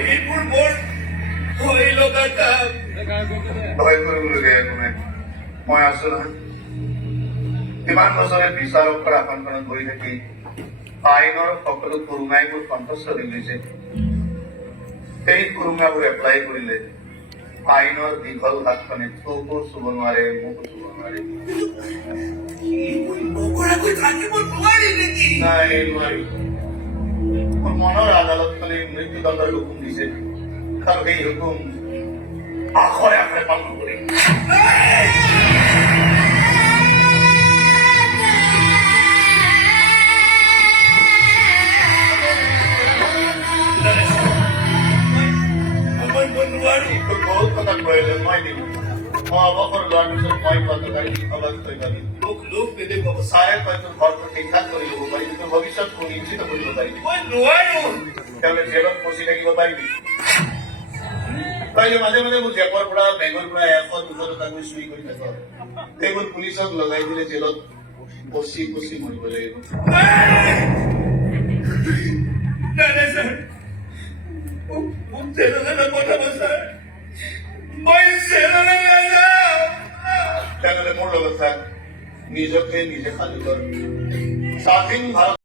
এইবোৰ বৰ ভয় লগা কাম। ভয় কৰিবলগীয়া একো নাই, মই আছো নহয়। কিমান বছৰে বিচাৰক আসনখনত বহি থাকি আইনৰ সকলো কুৰুঙাই মোৰ কণ্ঠস্থ দি গৈছে। সেই কুৰুঙাবোৰ এপ্লাই কৰিলে আইনৰ দীঘল হাতখনে তোকো চুব নোৱাৰে, মোকো চুব নোৱাৰে। নকৰাকৈ থাকিব নোৱাৰি নেকি? নাই, নোৱাৰি। মোৰ মনৰ আদালতখনে মৃত্যুদণ্ডৰ হুকুম দিছে আৰু সেই হুকুম আখৰে আখৰে পালন কৰিম। বহুত কথা কৰিলে মই দিম। মই অৱসৰ লোৱাৰ পিছত মই কথাকাৰী অবাক হৈ পাবি। মোক লোক নিদিব, ছাৰে হয়তো ঘৰটো ঠিকঠাক কৰি ল'ব পাৰি, কিন্তু ভৱিষ্যত সুনিশ্চিত কৰিব পাৰিবি। মই নোৱাৰো। তেওঁলোকে জেলত ফচি থাকিব পাৰিবি। তই যে মাজে মাজে মোৰ জেপৰ পৰা বেগৰ পৰা 100-200 টকাকৈ চুৰি কৰি থাক, সেইবোৰ পুলিচক লগাই দিলে জেলত পচি পচি মৰিব লাগিব। নাই ছাৰ, মোক জেললৈ নপঠাব ছাৰ। মই জেললৈ নাযাওঁ। তেনেহ'লে মোৰ লগত থাক, নিজকে নিজে খালী কৰ। স্বাধীন ভাৰত